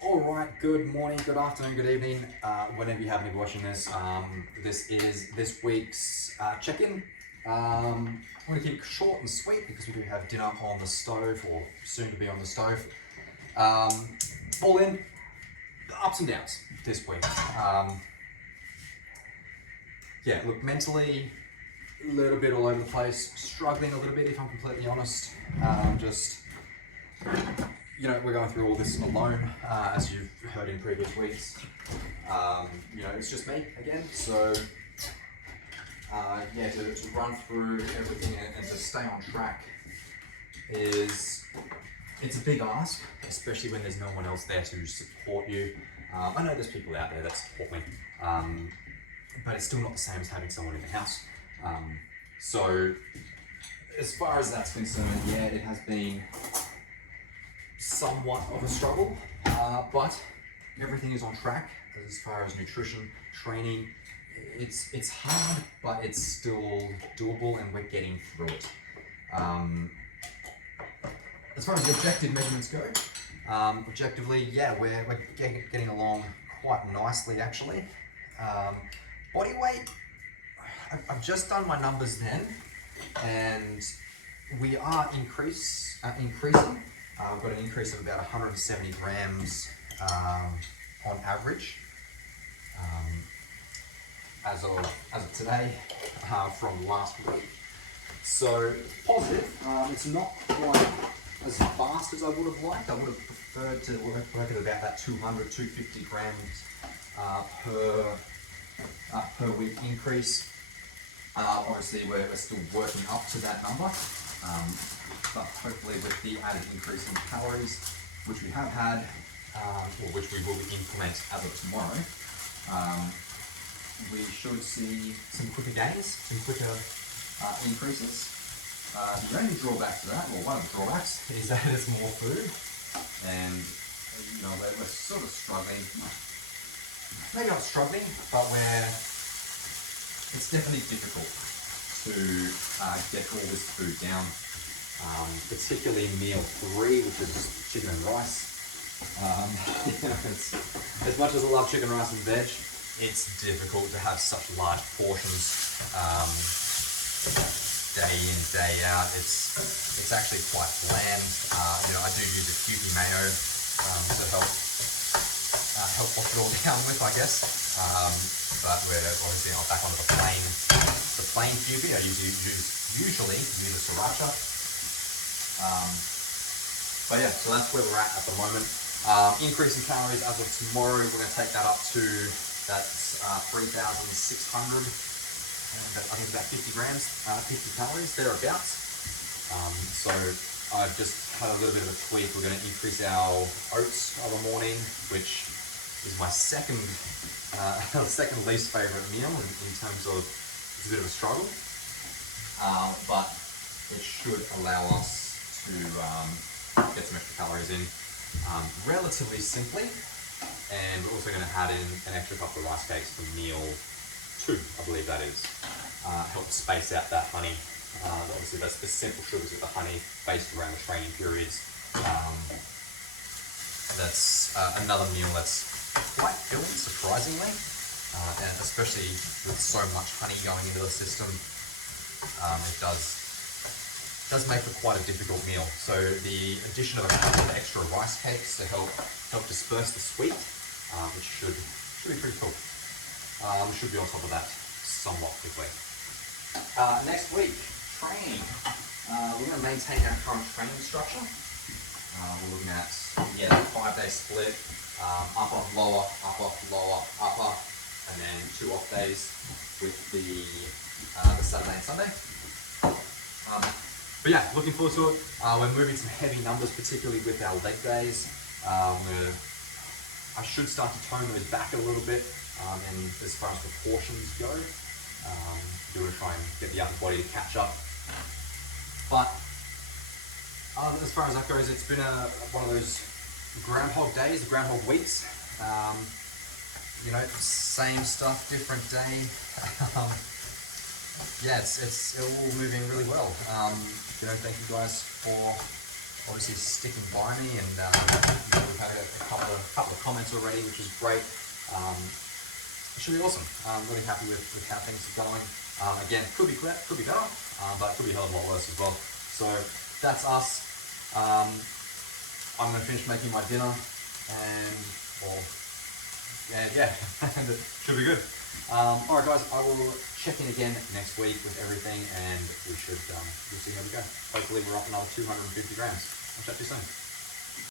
All right, good morning, good afternoon, good evening, whenever you happen to be watching this. This is this week's check-in. I'm going to keep it short and sweet because we do have dinner on the stove, or soon to be on the stove. All in, ups and downs this week. Yeah, look, mentally, a little bit all over the place, struggling a little bit if I'm completely honest. Just we're going through all this alone, as you've heard in previous weeks. It's just me again. So, to run through everything and to stay on track it's a big ask, especially when there's no one else there to support you. I know there's people out there that support me, but it's still not the same as having someone in the house. So, as far as that's concerned, yeah, it has been somewhat of a struggle, but everything is on track as far as nutrition, training. It's hard, but it's still doable, and we're getting through it. As far as the objective measurements go, objectively, yeah, we're getting along quite nicely actually. Body weight, I've just done my numbers then, and we are increasing. I've got an increase of about 170 grams on average as of today from last week. So positive. It's not quite as fast as I would have liked. I would have preferred to work at about that 200, 250 grams per week increase. Obviously, we're still working up to that number. But hopefully with the added increase in calories, which we have had, or which we will implement as of tomorrow, we should see some quicker gains, some quicker increases. The only drawback to that, or one of the drawbacks, is that it's more food, and we're sort of struggling. Maybe not struggling, but it's definitely difficult to get all this food down. Particularly meal 3, which is just chicken and rice. As much as I love chicken, rice and veg, it's difficult to have such large portions day in, day out. It's actually quite bland. I do use a Kewpie mayo to help wash it all down with, I guess. But we're obviously not back onto the plain Kewpie. I usually use a sriracha. But yeah, so that's where we're at the moment. Increase in calories as of tomorrow, we're going to take that up to 3,600, and I think about 50 grams, 50 calories, thereabouts. So I've just had a little bit of a tweak. We're going to increase our oats of a morning, which is my second least favorite meal in terms of, it's a bit of a struggle, but it should allow us to get some extra calories in relatively simply. And we're also going to add in an extra couple of rice cakes for meal 2, I believe that is. Help space out that honey. Obviously that's the simple sugars of the honey based around the training periods. That's another meal that's quite filling, surprisingly, and especially with so much honey going into the system, it does make for quite a difficult meal. So the addition of a couple of extra rice cakes to help disperse the sweet, which should be pretty cool. Should be on top of that somewhat quickly. Next week, training. We're going to maintain our current training structure. We're looking at the 5-day split, upper, lower, upper, lower, upper, and then 2 off days with the Saturday and Sunday. But yeah, looking forward to it. We're moving some heavy numbers, particularly with our leg days. I should start to tone those back a little bit, and as far as proportions go, do want to try and get the upper body to catch up. But as far as that goes, it's been one of those groundhog days, groundhog weeks. Same stuff, different day. Yeah, it's all moving really well. Thank you guys for obviously sticking by me, and we've had a couple of comments already, which is great. It should be awesome. I'm really happy with how things are going. Again, could be better, but could be a hell of a lot worse as well. So that's us. I'm going to finish making my dinner, and yeah, and it should be good. All right, guys, I will check in again next week with everything, and we'll see how we go. Hopefully, we're up another 250 grams. I'll chat to you soon.